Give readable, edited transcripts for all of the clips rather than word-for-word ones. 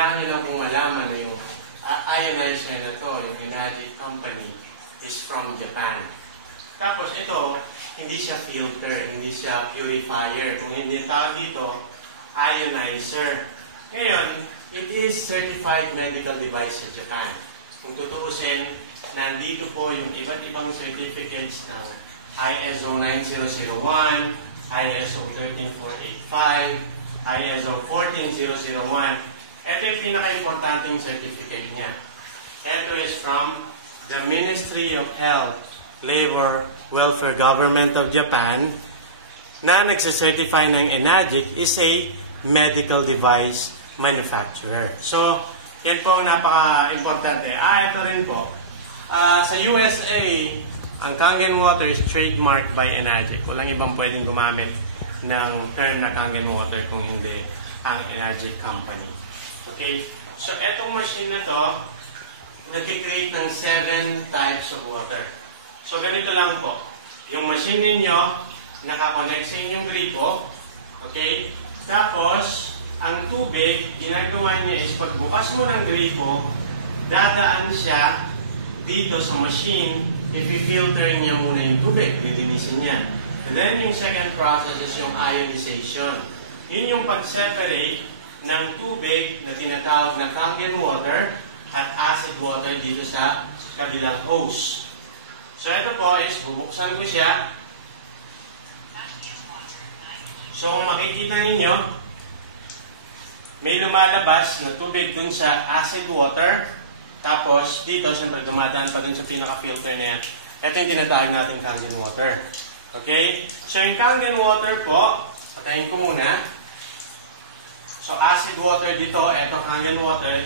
kailangan nyo lang kung malaman na yung ionizer na to, yung Enagic company, is from Japan. Tapos ito, hindi siya filter, hindi siya purifier. Kung hindi tawag dito, ionizer. Ngayon, it is certified medical device sa Japan. Kung tutuusin, nandito po yung iba't ibang certificates ng ISO 9001, ISO 13485, ISO 14001. Ito yung pinaka-importanting certificate niya. Ito is from the Ministry of Health, Labor, Welfare Government of Japan na nagsacertify ng Enagic is a medical device manufacturer. So, yan po ang napaka-importante. Ito rin po. Sa USA, ang Kangen Water is trademarked by Enagic. Walang ibang pwedeng gumamit ng term na Kangen Water kung hindi ang Enagic company. Okay? So, etong machine na to, nag-create ng 7 types of water. So, ganito lang po. Yung machine ninyo, nakakonect sa inyong gripo. Okay? Tapos, ang tubig, ginagawa niya is pagbukas mo ng gripo, dadaan siya dito sa machine, i-filter niya muna yung tubig, lilinisin niya. And then, yung second process is yung ionization. Yun yung pag-separate ng tubig na tinatawag na Kangen water at acid water dito sa kabilang hose. So, ito po is, bubuksan ko siya. So, kung makikita ninyo, may lumalabas na tubig dun sa acid water. Tapos, dito, siyempre, dumadaan pa dun sa pinaka-filter na yan. Ito yung tinatawag natin Kangen water. Okay? So, yung Kangen water po, patayin ko muna. So, acid water dito, ito Kangen water.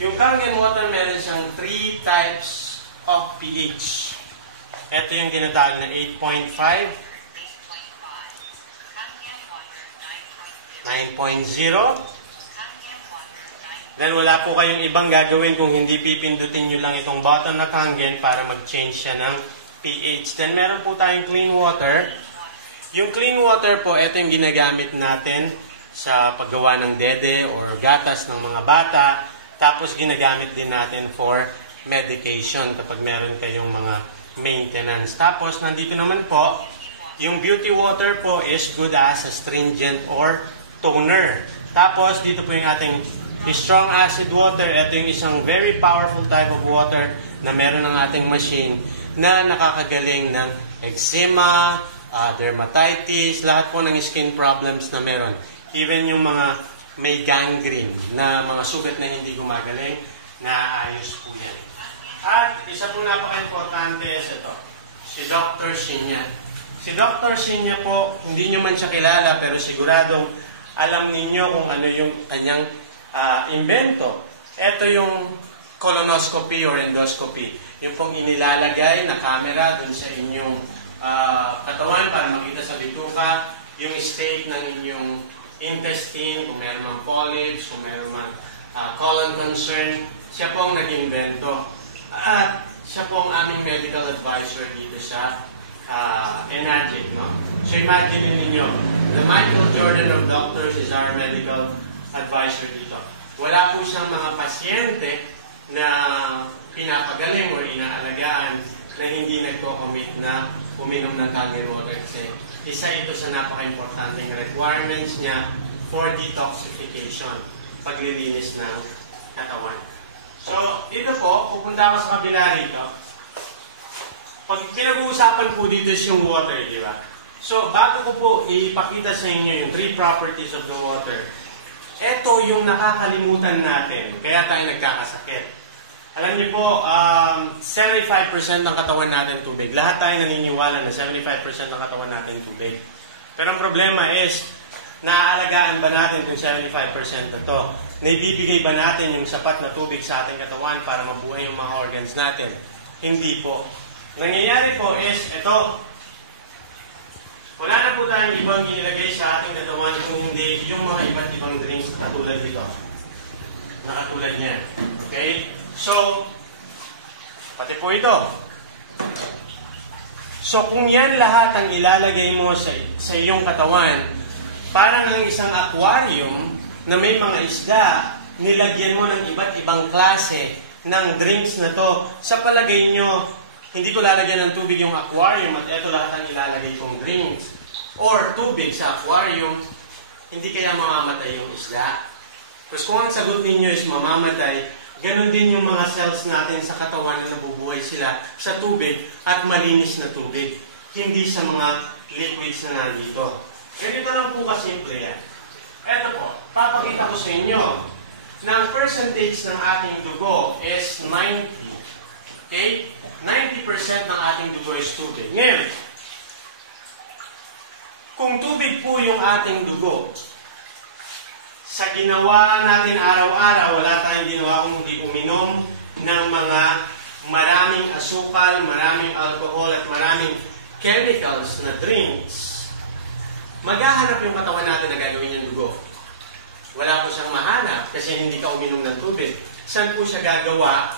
Yung Kangen water, meron siyang 3 types of pH. Ito yung tinatawag na 8.5, 9.0. Then wala po kayong ibang gagawin kung hindi pipindutin nyo lang itong button na Kangen para mag-change siya ng pH. Then meron po tayong clean water. Yung clean water po, ito yung ginagamit natin sa paggawa ng dede or gatas ng mga bata. Tapos ginagamit din natin for medication kapag meron kayong mga maintenance. Tapos nandito naman po, yung beauty water po is good as astringent or toner. Tapos dito po yung ating strong acid water. Ito yung isang very powerful type of water na meron ng ating machine na nakakagaling ng eczema, dermatitis, lahat po ng skin problems na meron. Even yung mga may gangrene na mga sugat na hindi gumagaling, naayos po yan. At isa pong napaka-importante is ito, si Dr. Shinya. Si Dr. Shinya po, hindi nyo man siya kilala pero siguradong alam ninyo kung ano yung kanyang invento. Ito yung colonoscopy or endoscopy. Yung pong inilalagay na camera dun sa inyong katawan para makita sa bituka yung state ng inyong intestine, kung meron mang polyps, kung meron mang colon concern. Siya pong nag-invento. At siya pong aming medical advisor dito sa Enagic, no? So imagine ninyo, the Michael Jordan of doctors is our medical advisor dito. Wala po siyang mga pasyente na pinapagaling o inaalagaan na hindi nagko-commit na uminom ng Kangen water kasi isa ito sa napaka-importanting requirements niya for detoxification, paglilinis ng katawan. So, dito po, pupunta ako sa kabila rito. Pag pinag-uusapan po dito is yung water, di ba? So, bago ko po ipakita sa inyo yung 3 properties of the water, ito yung nakakalimutan natin, kaya tayo nagkakasakit. Alam niyo po, 75% ng katawan natin tubig. Lahat tayo naniniwala na 75% ng katawan natin tubig. Pero ang problema is, naaalagaan ba natin kung 75% na to? Naibibigay ba natin yung sapat na tubig sa ating katawan para mabuhay yung mga organs natin? Hindi po. Nangyayari po is, ito, wala na po tayong ibang inilagay sa ating katawan kung hindi yung mga iba't ibang drinks katulad dito. Nakatulad niyan. Okay? So, pati po ito. So, kung yan lahat ang ilalagay mo sa iyong katawan, parang ang isang aquarium na may mga isda nilagyan mo ng iba't ibang klase ng drinks na to, sa palagay nyo, hindi ko lalagyan ng tubig yung aquarium at eto lahat ang ilalagay kong drinks. Or tubig sa aquarium, hindi kaya mamamatay yung isda? Kasi kung ang sagot ninyo is mamamatay, ganun din yung mga cells natin sa katawan na nabubuhay sila sa tubig at malinis na tubig. Hindi sa mga liquids na nandito. Ganito lang po kasimple yan. Eto po, papakita ko sa inyo na ang percentage ng ating dugo is 90. Okay? 90% ng ating dugo is tubig. Ngayon, kung tubig po yung ating dugo, sa ginawa natin araw-araw, wala tayong ginawa kung hindi uminom ng mga maraming asukal, maraming alcohol, at maraming chemicals na drinks, maghahanap yung katawan natin na gagawin yung dugo. Wala po siyang mahanap kasi hindi ka uminom ng tubig. Saan po siya gagawa,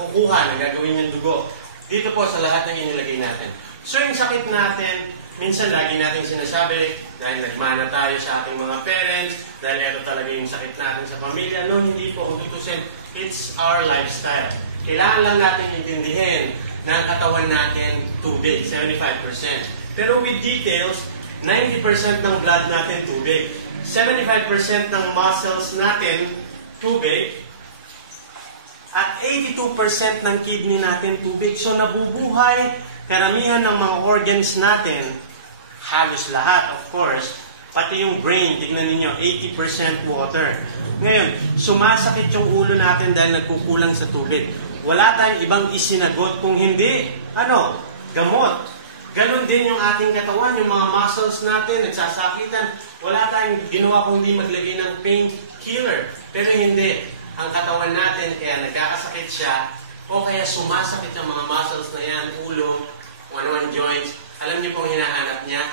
kukuha ng gagawin yung dugo? Dito po sa lahat ng inilagay natin. So yung sakit natin, minsan lagi natin sinasabi, dahil nagmana tayo sa ating mga parents, dahil ito talaga yung sakit natin sa pamilya. No, hindi po. Kung tutusin, it's our lifestyle. Kailangan lang natin intindihin na ang katawan natin tubig, 75%. Pero with details, 90% ng blood natin tubig. 75% ng muscles natin, tubig, at 82% ng kidney natin, tubig. So, nabubuhay karamihan ng mga organs natin, halos lahat, of course, pati yung brain, tignan ninyo, 80% water. Ngayon, sumasakit yung ulo natin dahil nagkukulang sa tubig. Wala tayong ibang isinagot kung hindi, gamot. Ganon din yung ating katawan, yung mga muscles natin, nagsasakitan. Wala tayong ginawa kung hindi maglagay ng painkiller. Pero hindi. Ang katawan natin, kaya nagkakasakit siya, o kaya sumasakit yung mga muscles na yan, ulo, one joints. Alam niyo pong hinahanap niya?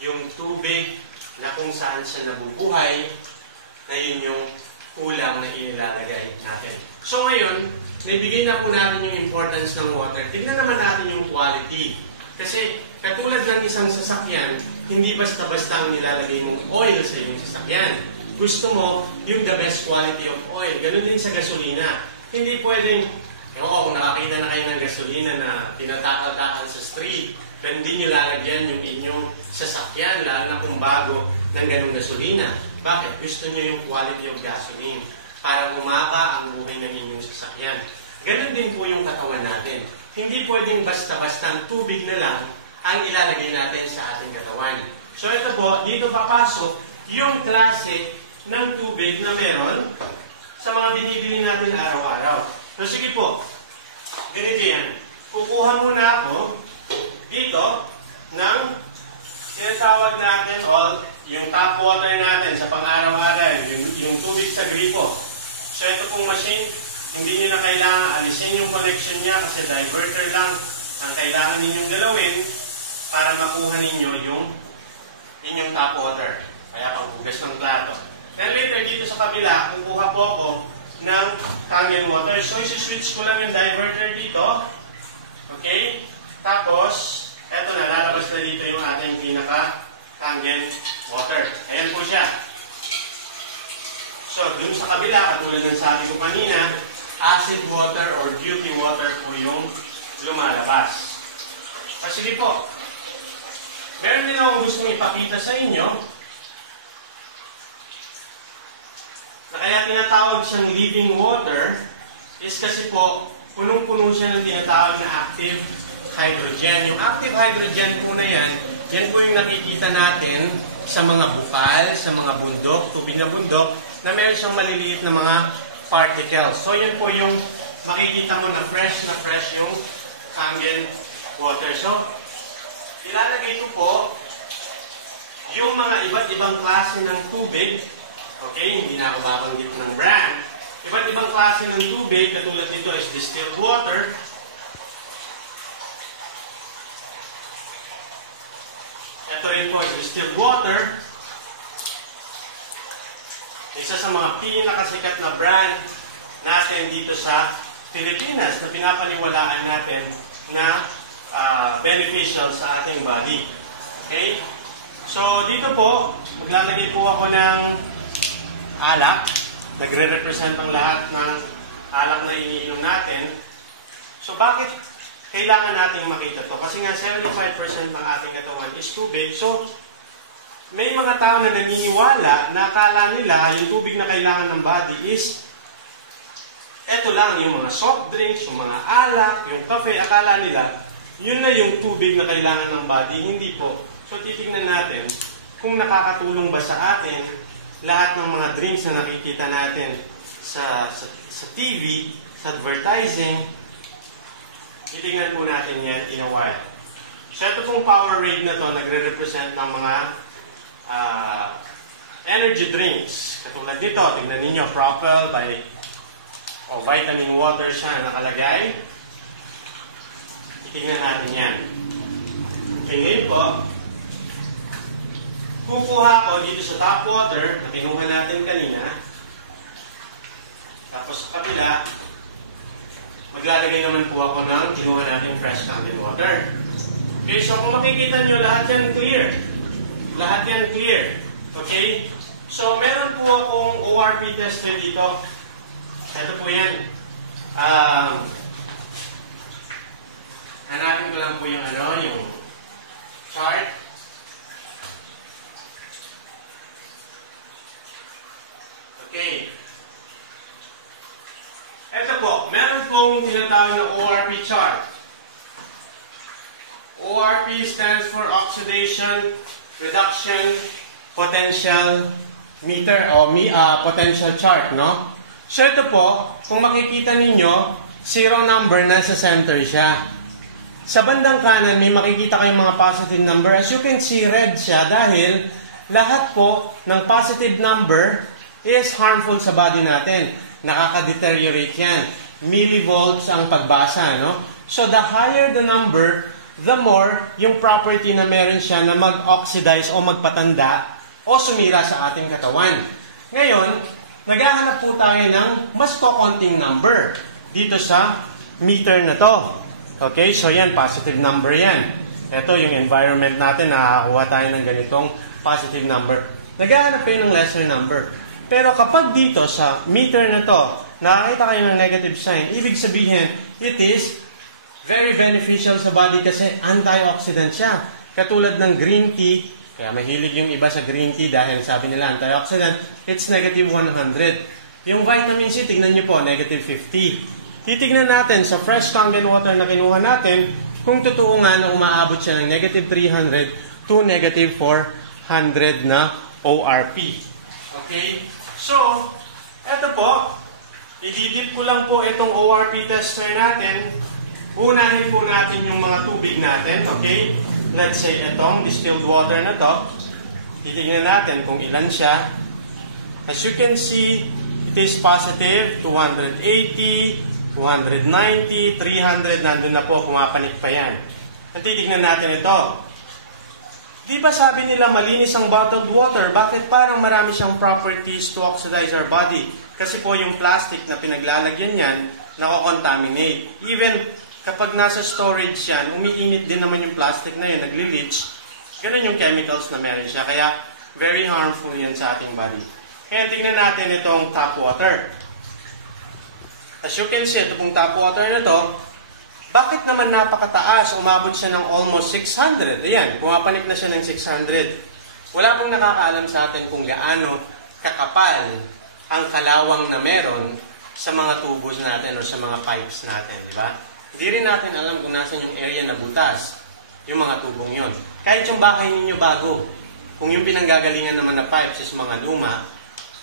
Yung tubig na kung saan siya nabubuhay, na yun yung kulang na ilalagay natin. So ngayon, naibigay na po natin yung importance ng water. Tignan naman natin yung quality. Kasi katulad ng isang sasakyan, hindi basta-basta ang nilalagay mong oil sa iyong sasakyan. Gusto mo yung the best quality of oil. Ganun din sa gasolina. Hindi pwedeng, kung nakakita na kayo ng gasolina na tinatakal-takal sa street, pero hindi nyo lalagyan yung inyong sasakyan, lalo na kung bago ng ganung gasolina. Bakit? Gusto nyo yung quality of gasoline para umaba ang buhay ng inyong sasakyan. Ganun din po yung katawan natin. Hindi pwedeng basta-basta ang tubig na lang ang ilalagay natin sa ating katawan. So ito po, dito papasok yung klase ng tubig na meron sa mga binibili natin araw-araw. So sige po, ganito yan. Kukuha muna ako dito ng tinatawag natin yung tap water natin sa pang-araw-araw, yung tubig sa gripo. So ito pong machine, hindi nyo na kailangan alisin yung connection niya kasi diverter lang ang kailangan ninyong galawin para makuha ninyo yung inyong tap water. Kaya panghugas ng plato. Then later dito sa kabila, kukuha po ako ng Kangen water. So isi-switch ko lang yung diverter dito. Okay? Tapos, eto na, lalabas na dito yung ating pinaka-Kangen water. Ayan po siya. So, dun sa kabila, katulad ng sabi ko kanina, acid water or beauty water po yung lumalabas. Sige po, meron din akong gustong ipakita sa inyo na kaya tinatawag siyang living water is kasi po, punong-puno siya ng tinatawag na active hydrogen. Yung active hydrogen po na yan po yung nakikita natin sa mga bukal, sa mga bundok, tubig na bundok, na meron siyang maliliit na mga particles. So, yan po yung makikita mo na fresh yung Kangen water. So, ilalagay ko po yung mga iba't ibang klase ng tubig. Okay, hindi na ako babanggit ng brand. Iba't ibang klase ng tubig, katulad nito is distilled water. Ito rin po is distilled water. Isa sa mga pinakasikat na brand natin dito sa Pilipinas na pinapaniwalaan natin na beneficial sa ating body. Okay? So, dito po, maglalagay po ako ng alak. nagre-represent ang lahat ng alak na iniinom natin. So bakit kailangan nating makita to? Kasi nga 75% ng ating katawan is tubig. So may mga tao na naniniwala na akala nila yung tubig na kailangan ng body is eto lang, yung mga soft drinks, yung mga alak, yung kape, akala nila yun na yung tubig na kailangan ng body. Hindi po. So titignan natin kung nakakatulong ba sa atin lahat ng mga drinks na nakikita natin sa TV, sa advertising. Titignan po natin yan in a while. So ito pong Powerade na to, nagre-represent ng mga energy drinks. Katulad nito, tignan ninyo, Propel by vitamin water siya nakalagay. Titignan natin yan. Okay, ngayon po, kukuha ko dito sa tap water na kinuha natin kanina. Tapos sa kabila, maglalagay naman po ako ng kinuha natin fresh fountain water. Okay, so kung makikita nyo, lahat yan clear. Lahat yan clear. Okay? So, meron po akong ORP tester dito. Ito po yan. Hanapin ko lang po yung yung chart. Okay. Ito po, meron pong tinatawag na ORP chart. ORP stands for Oxidation Reduction Potential Meter o Potential Chart, no? So ito po, kung makikita ninyo, zero number nasa center siya. Sa bandang kanan, may makikita kayong mga positive number. As you can see, red siya dahil lahat po ng positive number is harmful sa body natin. Nakaka-deteriorate yan. Millivolts ang pagbasa, no? So, the higher the number, the more yung property na meron siya na mag-oxidize o magpatanda o sumira sa ating katawan. Ngayon, naghahanap po tayo ng mas kokonting number dito sa meter na to. Okay? So, yan, positive number yan. Ito, yung environment natin, nakakakuha tayo ng ganitong positive number. Naghahanap kayo ng lesser number. Pero kapag dito sa meter na to, nakakita kayo ng negative sign, ibig sabihin, it is very beneficial sa body kasi antioxidant siya. Katulad ng green tea, kaya mahilig yung iba sa green tea dahil sabi nila antioxidant, it's negative 100. Yung vitamin C, tignan nyo po, negative 50. Titignan natin sa fresh Kangen water na kinuha natin, kung totoo nga na umaabot siya ng negative 300 to negative 400 na ORP. Okay? So, eto po, ididip ko lang po itong ORP tester natin. Unahin po natin yung mga tubig natin, okay? Let's say itong distilled water na to. Titignan natin kung ilan siya. As you can see, it is positive, 280, 290, 300, nandun na po, pumapanik pa yan. At titignan natin ito. Di ba sabi nila malinis ang bottled water? Bakit parang marami siyang properties to oxidize our body? Kasi po yung plastic na pinaglalagyan yan, nako-contaminate. Even kapag nasa storage yan, umiinit din naman yung plastic na yun, nagli-leach. Ganun yung chemicals na meron siya. Kaya very harmful yan sa ating body. Kaya tingnan natin itong tap water. As you can see, ito pong tap water na to, bakit naman napakataas? Umabot siya ng almost 600. Ayan, pumapanik na siya ng 600. Wala pong nakakaalam sa atin kung gaano kakapal ang kalawang na meron sa mga tubos natin o sa mga pipes natin, di ba? Hindi rin natin alam kung nasan yung area na butas, yung mga tubong yon. Kahit yung bahay ninyo bago, kung yung pinanggagalingan naman na pipes is mga luma,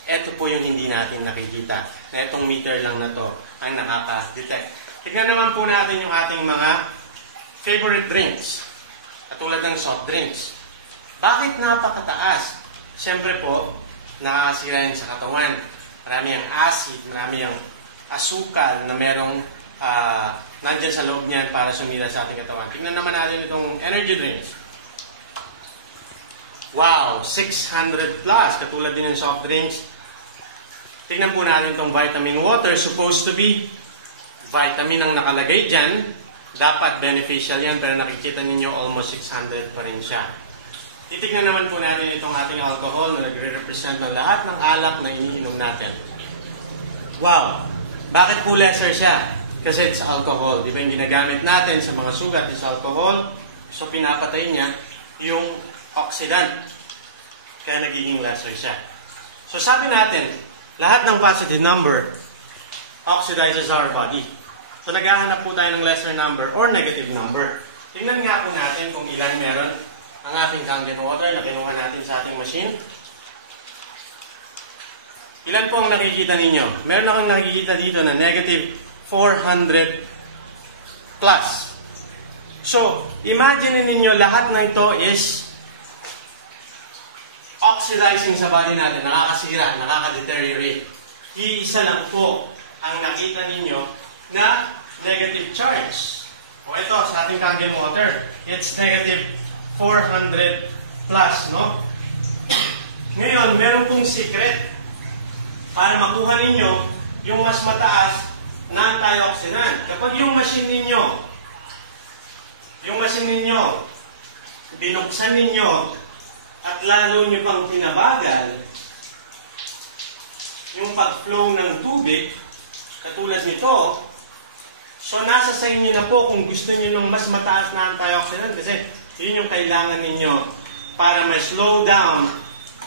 eto po yung hindi natin nakikita. Na itong meter lang na to ang nakaka-detect. Tignan naman po natin yung ating mga favorite drinks. Katulad ng soft drinks. Bakit napakataas? Siyempre po, nakakasira yan sa katawan. Marami ang acid, marami ang asukal na merong nandyan sa loob niyan para sumira sa ating katawan. Tignan naman natin itong energy drinks. Wow! 600 plus. Katulad din ng soft drinks. Tignan po natin itong vitamin water. Supposed to be vitamin ang nakalagay dyan. Dapat beneficial yan, pero nakikita ninyo almost 600 pa rin siya. Titignan naman po natin itong ating alcohol na nagre-represent ng lahat ng alak na iniinom natin. Wow! Bakit po lesser siya? Kasi it's alcohol. Di ba yung ginagamit natin sa mga sugat is alcohol? So pinapatay niya yung oxidant. Kaya nagiging lesser siya. So sabi natin, lahat ng positive number oxidizes our body. So naghahanap po tayo ng lesser number or negative number. Tingnan nga po natin kung ilan meron ang ating Kangen water na kinuha natin sa ating machine. Ilan po ang nakikita ninyo? Meron akong nakikita dito na negative 400 plus. So, imagine ninyo lahat na ito is oxidizing sa body natin, nakakasira, nakaka-deteriorate. Iisa lang po ang nakita ninyo na negative charge. O ito, sa ating Kangen water, it's negative 400 plus, no? Ngayon, meron pong secret para makuha ninyo yung mas mataas na antioxidant. Kapag yung machine ninyo, binuksan ninyo, at lalo nyo pang pinabagal yung pag-flow ng tubig, katulad nito, so nasa sa inyo na po kung gusto nyo ng mas mataas na antioxidant kasi yun yung kailangan ninyo para ma-slow down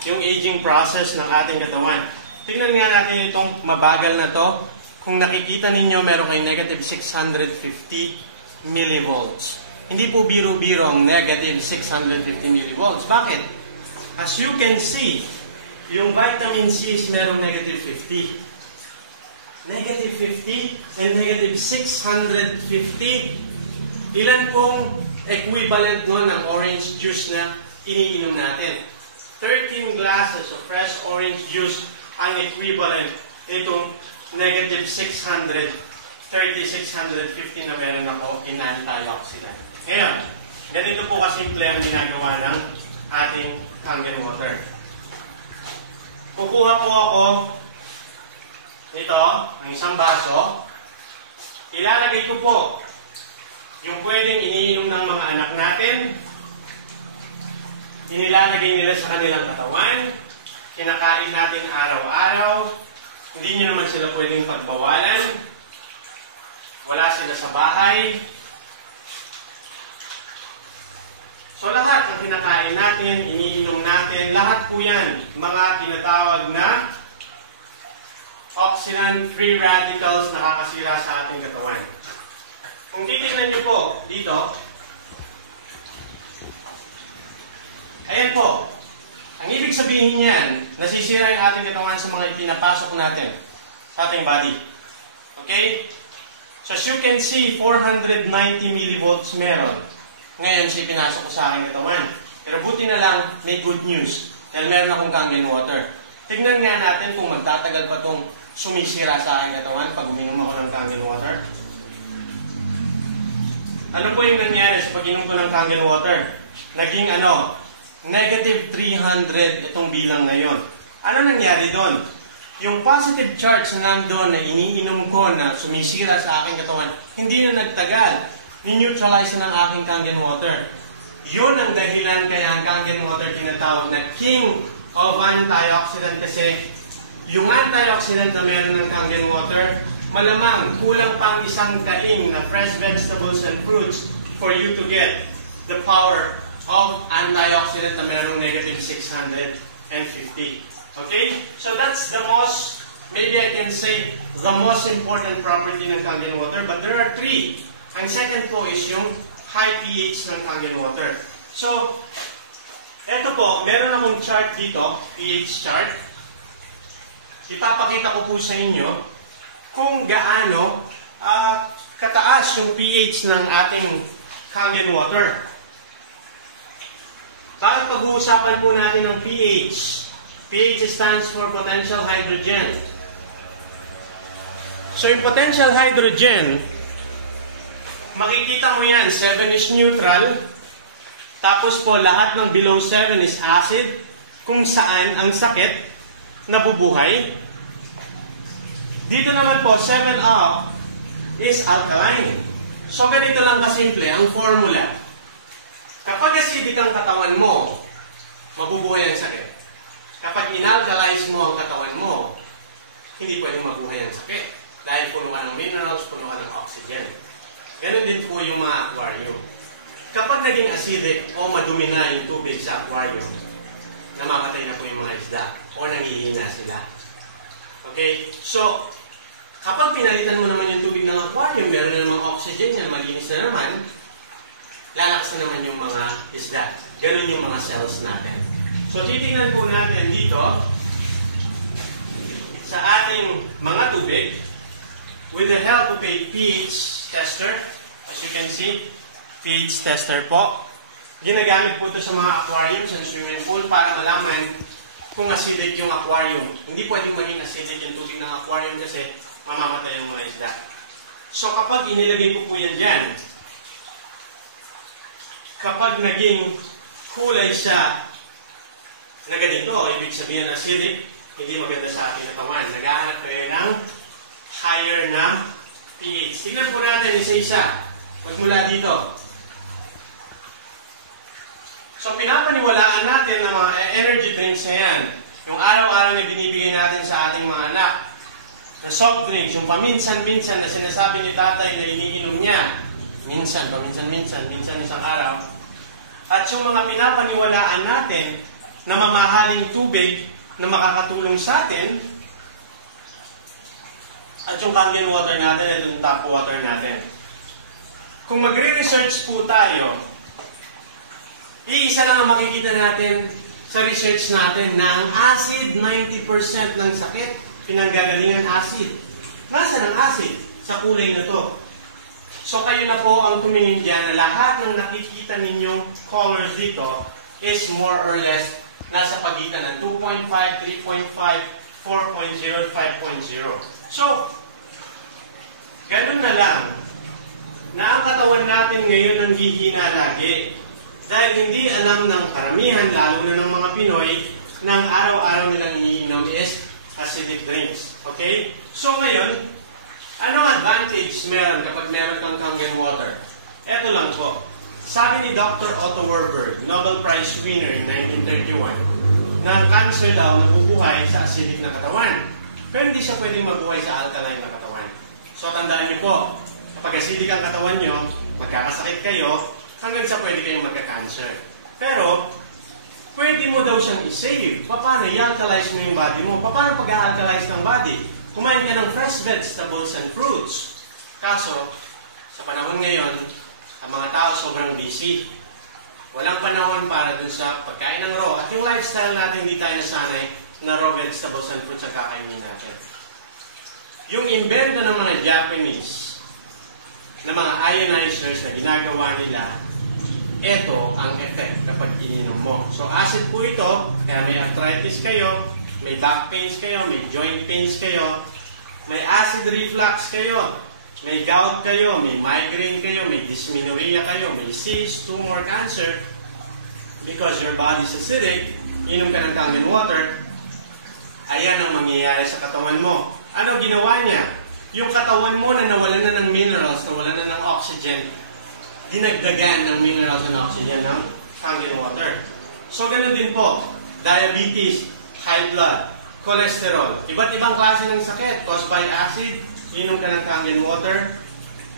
yung aging process ng ating katawan. Tingnan nga natin itong mabagal na to. Kung nakikita ninyo, meron kay negative 650 millivolts. Hindi po biro-biro ang negative 650 millivolts. Bakit? As you can see, yung vitamin C is merong negative 50. Negative 50 and negative 650. Ilan pong equivalent nun ng orange juice na iniinom natin? 13 glasses of fresh orange juice ang equivalent itong negative 600, 3650 na meron ako in antioxidant. Ngayon, ganito po kasimple ang ginagawa ng ating Kangen water. Kukuha po ako ito, ang isang baso. Ilalagay ko po yung pwedeng iniinom ng mga anak natin. Inilalagay nila sa kanilang katawan. Kinakain natin araw-araw. Hindi nyo naman sila pwedeng pagbawalan. Wala sila sa bahay. So lahat ng kinakain natin, iniinom natin, lahat po yan, mga tinatawag na oxidant-free radicals na nakakasira sa ating katawan. Kung titignan nyo po dito, ayan po. Ang ibig sabihin niyan, nasisira yung ating katawan sa mga ipinapasok natin sa ating body. Okay? So as you can see, 490 millivolts meron. Ngayon siya pinasok ko sa aking katawan. Pero buti na lang, may good news. Dahil meron akong Kangen water. Tignan nga natin kung magtatagal pa itong sumisira sa aking katawan pag uminom ako ng Kangen water. Ano po yung nangyari sa pag-inom ko ng Kangen water? Naging negative 300 itong bilang ngayon. Ano nangyari doon? Yung positive charge na nandun na iniinom ko na sumisira sa aking katawan, hindi na nagtagal. Ni-neutralize ng aking Kangen water. Yun ang dahilan kaya ang Kangen water tinatawag na king of antioxidant kasi yung antioxidant na meron ng Kangen water, malamang kulang pang isang kaing na fresh vegetables and fruits for you to get the power of antioxidant na merong negative 650. Okay? So that's the most, maybe I can say, the most important property ng Kangen water. But there are three. Ang second po is yung high pH ng Kangen water. So, eto po, meron akong chart dito, pH chart. Ipapakita ko po sa inyo kung gaano kataas yung pH ng ating Kangen water. Bakit pag-uusapan po natin ng pH? pH stands for potential hydrogen. So yung potential hydrogen, makikita mo yan, 7 is neutral. Tapos po lahat ng below 7 is acid, kung saan ang sakit nabubuhay. Dito naman po, 7 up is alkaline. So ganito lang kasimple ang formula. Kapag acidic ang katawan mo, mabubuhay ang sakit. Kapag inalkalize mo ang katawan mo, hindi pwedeng mabuhay ang sakit. Dahil puno ka ng minerals, puno ka ng oxygen. Ganon din po yung mga aquarium. Kapag naging acidic o madumi na yung tubig sa aquarium, namamatay na po yung mga isda o nanghihina sila. Okay? So, kapag pinalitan mo naman yung tubig ng aquarium, meron na namang oxygen yan, malinis na naman, lalakas na naman yung mga isda. Ganon yung mga cells natin. So, titingnan po natin dito sa ating mga tubig with the help of a pH tester. As you can see, pH tester po. Ginagamit po ito sa mga aquarium, sa swimming pool, para malaman kung acidic yung aquarium. Hindi pwedeng maging acidic yung tubig ng aquarium kasi mamamatay yung mga isda. So, kapag inilagay ko po yan dyan, kapag naging kulay siya na ganito, ibig sabihin acidic, hindi maganda sa ating katawan. Naghahanap kayo ng higher na pH. Tingnan po natin isa-isa. Magmula dito. So, pinapaniwalaan natin ng mga energy drinks na yan. Yung araw-araw na binibigay natin sa ating mga anak. Na soft drinks, yung paminsan-minsan na sinasabi ni tatay na iniinom niya. Minsan, paminsan-minsan, minsan isang araw. At yung mga pinapaniwalaan natin na mamahaling tubig na makakatulong sa atin, at yung Kangen water natin at yung tap water natin. Kung magre-research po tayo, iisa lang ang makikita natin sa research natin ng acid, 90% ng sakit, pinanggagalingan acid. Nasaan ang acid? Sa kulay na to. So kayo na po ang tumingin dyan na lahat ng nakikita ninyong colors dito is more or less nasa pagitan ng 2.5, 3.5, 4.0, 5.0. So, ganun na lang na ang katawan natin ngayon ang hihina lagi. Dahil hindi alam ng karamihan, lalo na ng mga Pinoy, na ang araw-araw nilang iniinom is acidic drinks. Okay? So ngayon, anong advantage meron kapag meron kang Kangen water? Eto lang po. Sabi ni Dr. Otto Warburg, Nobel Prize winner in 1931, na ang cancer daw nabubuhay sa acidic na katawan. Pero hindi siya pwedeng mabuhay sa alkaline na katawan. So tandaan niyo po, kapag acidic ang katawan niyo, magkakasakit kayo, hanggang sa pwede kayong magka-cancer. Pero, pwede mo daw siyang i-save. Paano i-alkalize mo yung body mo? Paano pag-alkalize ng body? Kumain ka ng fresh vegetables and fruits. Kaso, sa panahon ngayon, ang mga tao sobrang busy. Walang panahon para dun sa pagkain ng raw. At yung lifestyle natin, hindi tayo nasanay na raw vegetables and fruits ang kakainin natin. Yung invento ng mga Japanese na mga ionizers na ginagawa nila, ito ang effect kapag ininom mo. So acid po ito, kaya may arthritis kayo, may back pains kayo, may joint pains kayo, may acid reflux kayo, may gout kayo, may migraine kayo, may dysmenorrhea kayo, may cyst, tumor, cancer, because your body is acidic, inom ka ng Kangen water, ayan ang mangyayari sa katawan mo. Ano ginawa niya? Yung katawan mo na nawalan na ng minerals, nawalan na ng oxygen, dinagdagan ng minerals and oxygen ng Kangen water. So, ganun din po. Diabetes, high blood, cholesterol, iba't ibang klase ng sakit caused by acid, inom ka ng Kangen water,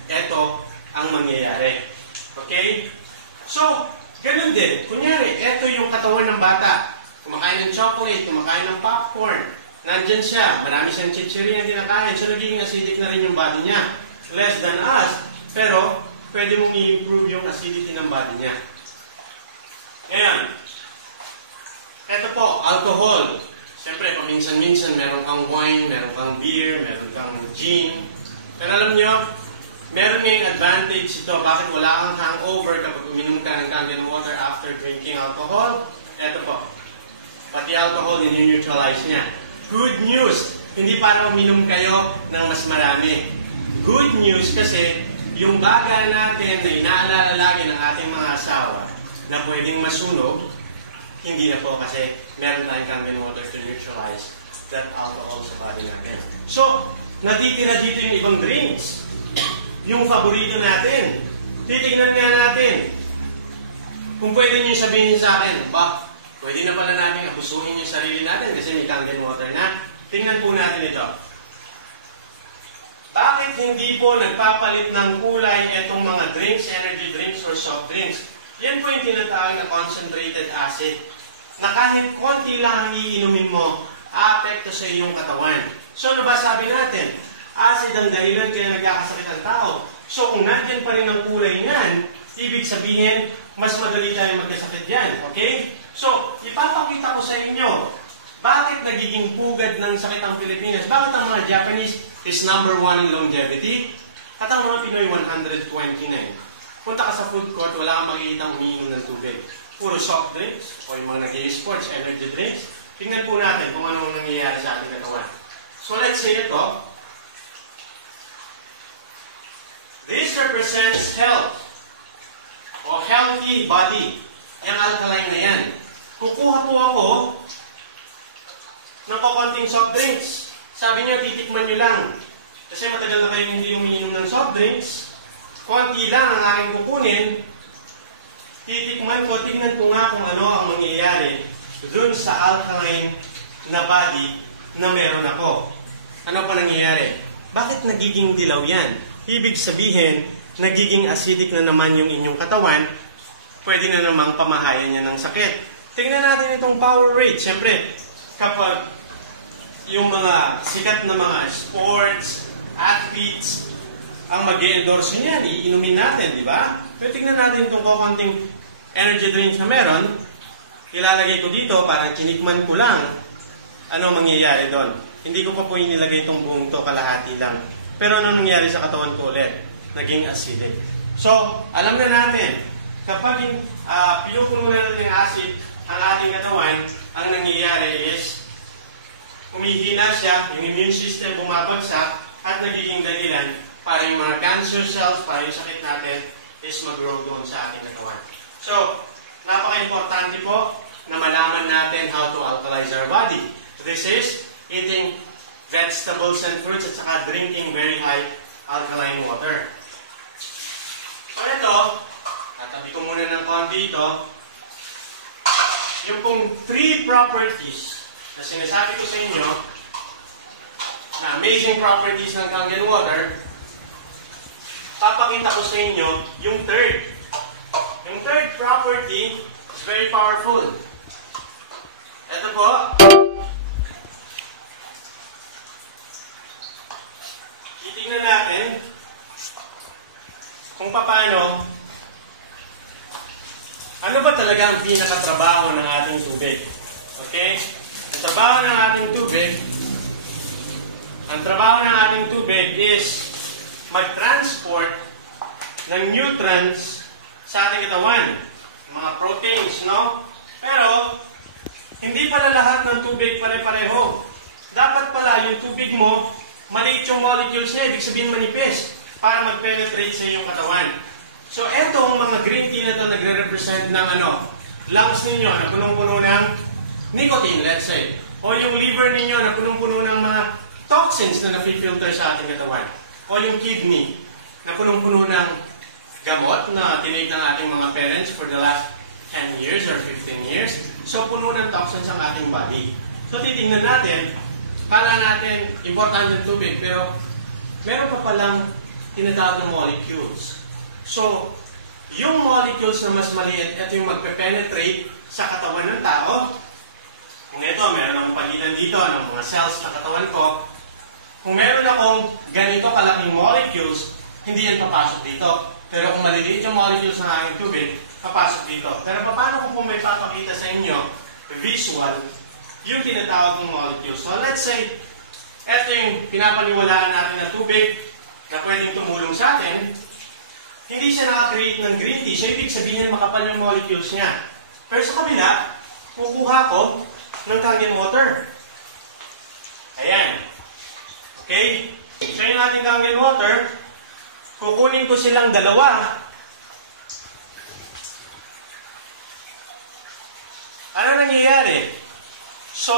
eto ang mangyayari. Okay? So, ganun din. Kunyari, eto yung katawan ng bata. Kumakain ng chocolate, kumakain ng popcorn, nandyan siya, marami siyang chichirya na kinakain, so nagiging acidic na rin yung body niya. Less than us, pero pwede mong i-improve yung acidity ng body niya. Ngayon, eto po, alcohol. Siyempre, paminsan-minsan, meron kang wine, meron kang beer, meron kang gin. Pero alam nyo, meron ngayong advantage ito. Bakit wala kang hangover kapag uminom ka ng Kangen water after drinking alcohol? Eto po, pati alcohol, in-neutralize niya. Good news! Hindi para uminom kayo ng mas marami. Good news kasi yung baga natin na inaalala lagi ng ating mga asawa na pwedeng masunog, hindi na po kasi meron tayong Kangen water to neutralize that alcohol sa body natin. So, natitira dito yung ibang drinks. Yung paborito natin. Titignan nga natin. Kung pwede nyo sabihin sa akin, ba, pwede na pala natin abusuhin yung sarili natin kasi may Kangen water na. Tingnan po natin ito. Bakit hindi po nagpapalit ng kulay itong mga drinks, energy drinks, or soft drinks? Yan po yung tinatawag na concentrated acid. Na kahit konti lang ang iinumin mo, aapekto sa iyong katawan. So, ano ba sabi natin? Acid ang dahilan kaya nagkakasakit ang tao. So, kung nandyan pa rin ang kulay niyan, ibig sabihin, mas madali tayong magkasakit yan. Okay? So, ipapakita ko sa inyo, bakit nagiging pugad ng sakit ang Pilipinas? Bakit ang mga Japanese is #1 in longevity? At ang mga Pinoy, 129. Punta ka sa food court, wala kang makikita umiinom ng tubig. Puro soft drinks, o yung mga nag-i-sports, energy drinks. Tingnan po natin kung ano nangyayari sa ating katawan. So, let's say ito. This represents health, o healthy body. Yung alkaline na yan. Kukuha po ako ng kakunting soft drinks. Sabi niyo, titikman niyo lang. Kasi matagal na kayong hindi umiinom ng soft drinks. Konti lang ang aking kukunin. Titikman ko, tingnan ko nga kung ano ang mangyayari dun sa alkaline na body na meron ako. Ano pa nangyayari? Bakit nagiging dilaw yan? Ibig sabihin, nagiging acidic na naman yung inyong katawan, pwede na namang pamahayan niya ng sakit. Tingnan natin itong power rate. Siyempre, kapag yung mga sikat na mga sports, athletes, ang mag-endorse niyan, iinumin natin, di ba? Pero tingnan natin itong kakunting energy drinks na meron. Ilalagay ko dito, parang kinikman ko lang. Ano mangyayari doon? Hindi ko pa po inilagay itong buong to, kalahati lang. Pero ano nangyari sa katawan ko ulit? Naging acidic. So, alam na natin, kapag pinupuno na natin yung acid, ang ating katawan, ang nangyayari is, humihina siya, yung immune system bumabagsak, at nagiging dahilan para yung mga cancer cells, para yung sakit natin, is mag-grow doon sa ating katawan. So, napaka-importante po na malaman natin how to alkalize our body. This is eating vegetables and fruits at saka drinking very high alkaline water. So ito, tatabi ko muna ng konti ito. Yung pong 3 properties na sinasabi ko sa inyo, na amazing properties ng Kangen water, papakita ko sa inyo yung third. Yung third property is very powerful. Ito po. Titignan natin kung paano, ano ba talaga ang pinakatrabaho ng ating tubig. Okay? Ang trabaho ng ating tubig is mag-transport ng nutrients sa ating katawan. Mga proteins, no? Pero, hindi pala lahat ng tubig pare-pareho. Dapat pala yung tubig mo, maliit yung molecules niya, ibig sabihin manipis, para mag-penetrate sa iyong katawan. So, etong mga green tea na ito nagre-represent ng lungs ninyo na punong-puno ng nicotine, let's say. O yung liver ninyo na punong-puno ng mga toxins na nafi-filter sa ating katawan. O yung kidney na punong-puno ng gamot na tinake ng ating mga parents for the last 10 years or 15 years. So, puno ng toxins ang ating body. So, titingnan natin, kala natin importante ng tubig, pero meron pa palang tinatawag ng molecules. So, yung molecules na mas maliit, ito yung magpe-penetrate sa katawan ng tao. Kung ito, meron akong pagitan dito ng mga cells na katawan ko. Kung meron akong ganito kalaking molecules, hindi yan papasok dito. Pero kung maliliit yung molecules ng aking tubig, papasok dito. Pero paano kung may papakita sa inyo, visual, yung tinatawag ng molecules. So let's say, ito yung pinapaniwalaan natin na tubig na pwedeng tumulong sa atin. Hindi siya naka-create ng green tea. So ibig sabihin makapal yung molecules niya. Pero sa kabila, kukuha ko ng Kangen water. Ayan. Okay? So yung ating Kangen water, kukunin ko silang dalawa. Ano nangyayari? So,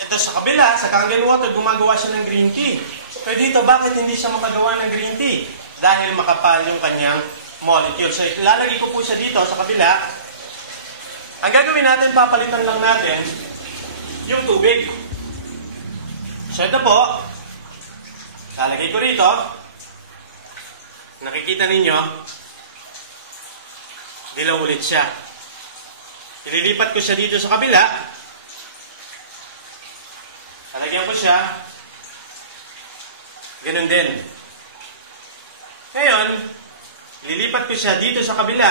ito sa kabila, sa Kangen water, gumagawa siya ng green tea. Pero dito, bakit hindi siya makagawa ng green tea? Dahil makapal yung kanyang molecule. So, ilalagay ko po siya dito sa kabila. Ang gagawin natin, papalitan lang natin yung tubig. So, ito po, Lalagay ko rito. Nakikita ninyo, dilaw ulit siya. Ililipat ko siya dito sa kabila. Lalagyan ko siya. Ganun din. Ngayon, lilipat ko siya dito sa kabila.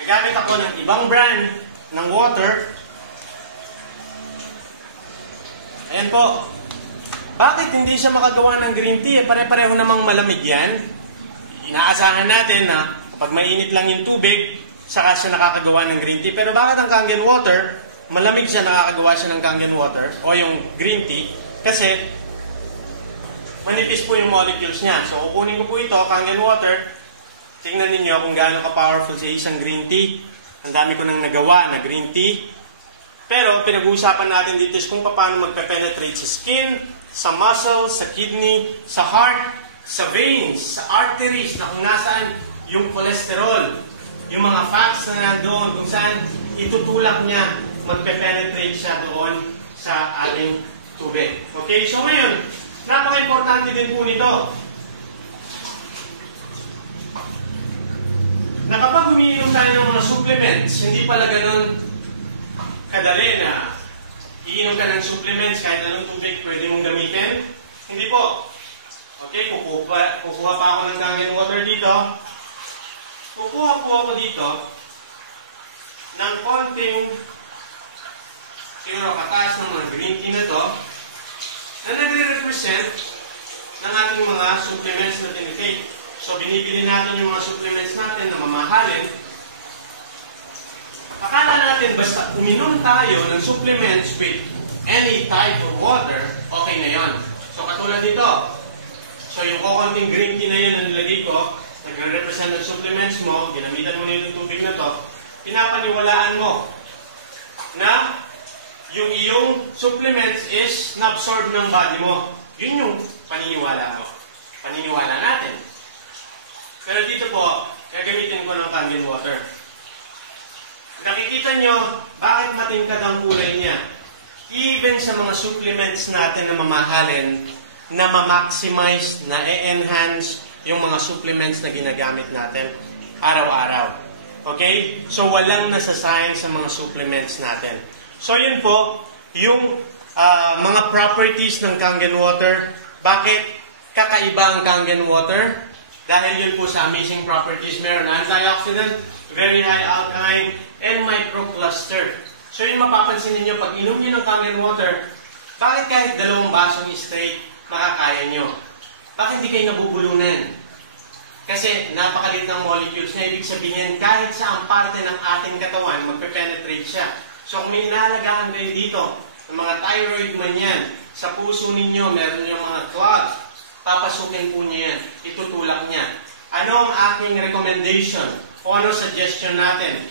Gagamit ako ng ibang brand ng water. Ayan po. Bakit hindi siya makagawa ng green tea? Pare-pareho namang malamig yan. Inaasahan natin na kapag mainit lang yung tubig, saka siya nakakagawa ng green tea. Pero bakit ang Kangen water, malamig siya, nakakagawa siya ng Kangen water o yung green tea? Kasi manipis po yung molecules niya. So kukunin ko po ito, Kangen water. Tingnan ninyo kung gaano ka-powerful sa isang green tea. Ang dami ko nang nagawa na green tea. Pero pinag-uusapan natin dito is kung paano magpe-penetrate sa skin, sa muscles, sa kidney, sa heart, sa veins, sa arteries, na kung nasaan yung cholesterol, yung mga fats na nandoon, kung saan itutulak niya, magpe-penetrate siya doon sa ating tubig. Okay, so ngayon, napaka-importante din po nito na kapag umiinom tayo ng mga supplements, hindi pala ganun kadali na iinom ka ng supplements kahit anong tubig pwede mong gamitin. Hindi po. Okay, kukuha pa ako ng Kangen water dito. Kukuha po ako dito ng konting siguro kataas ng mga green tea na to na nagre-represent ng ating mga supplements na tinitake. So, binibili natin yung mga supplements natin na mamahalin. Akala natin basta uminom tayo ng supplements with any type of water, okay na yon. So, katulad dito. So, yung konting green tea na yun na nilagay ko, nagre-represent ng supplements mo, ginamitan mo na yung tubig na to, pinapaniwalaan mo na yung iyong supplements is na-absorb ng body mo. Yun yung paniniwala mo. Paniniwala natin. Pero dito po, gagamitin ko ng Kangen water. Nakikita nyo, bakit matingkad ang kulay niya? Even sa mga supplements natin na mamahalin, na ma-maximize, na e-enhance yung mga supplements na ginagamit natin araw-araw. Okay? So, walang nasasayang sa mga supplements natin. So, yun po, yung mga properties ng Kangen water. Bakit kakaiba ang Kangen water? Dahil yun po sa amazing properties. Meron antioxidant, very high alkaline, and microcluster. So yung mapapansin ninyo, pag inom nyo ng Kangen water, bakit kahit 2 basong straight, makakaya nyo? Bakit hindi kayo nabubulunan? Kasi napakalit ng molecules na ibig sabihin, kahit sa ang parte ng ating katawan, magpe-penetrate siya. So kung may inahalagaan kayo dito, ng mga thyroid man yan, sa puso ninyo, meron yung mga clots, papasukin po niya yan, itutulak niya. Ano ang aking recommendation? O ano suggestion natin?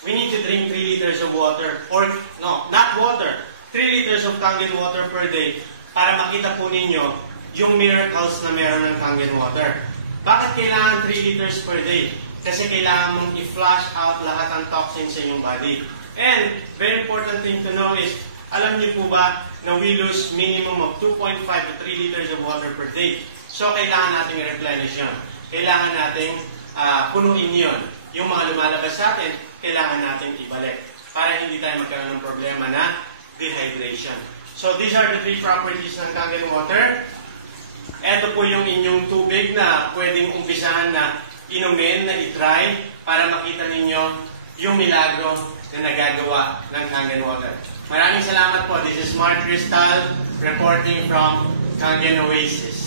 We need to drink 3 liters of water. Or, no, not water. 3 liters of Kangen water per day para makita po ninyo yung miracles na meron ng Kangen water. Bakit kailangan 3 liters per day? Kasi kailangan mong i-flush out lahat ng toxins sa iyong body. And, very important thing to know is, alam niyo po ba na we lose minimum of 2.5 to 3 liters of water per day. So, kailangan nating replenish yun. Kailangan nating punuin yun. Yung mga lumalabas sa atin, kailangan nating ibalik para hindi tayo magkaroon ng problema na dehydration. So, these are the 3 properties ng Kangen water. Ito po yung inyong tubig na pwedeng umpisahan na inumin, na itry para makita ninyo yung milagro na nagagawa ng Kangen water. Maraming salamat po. This is Mark Cristal reporting from Kangen Oasis.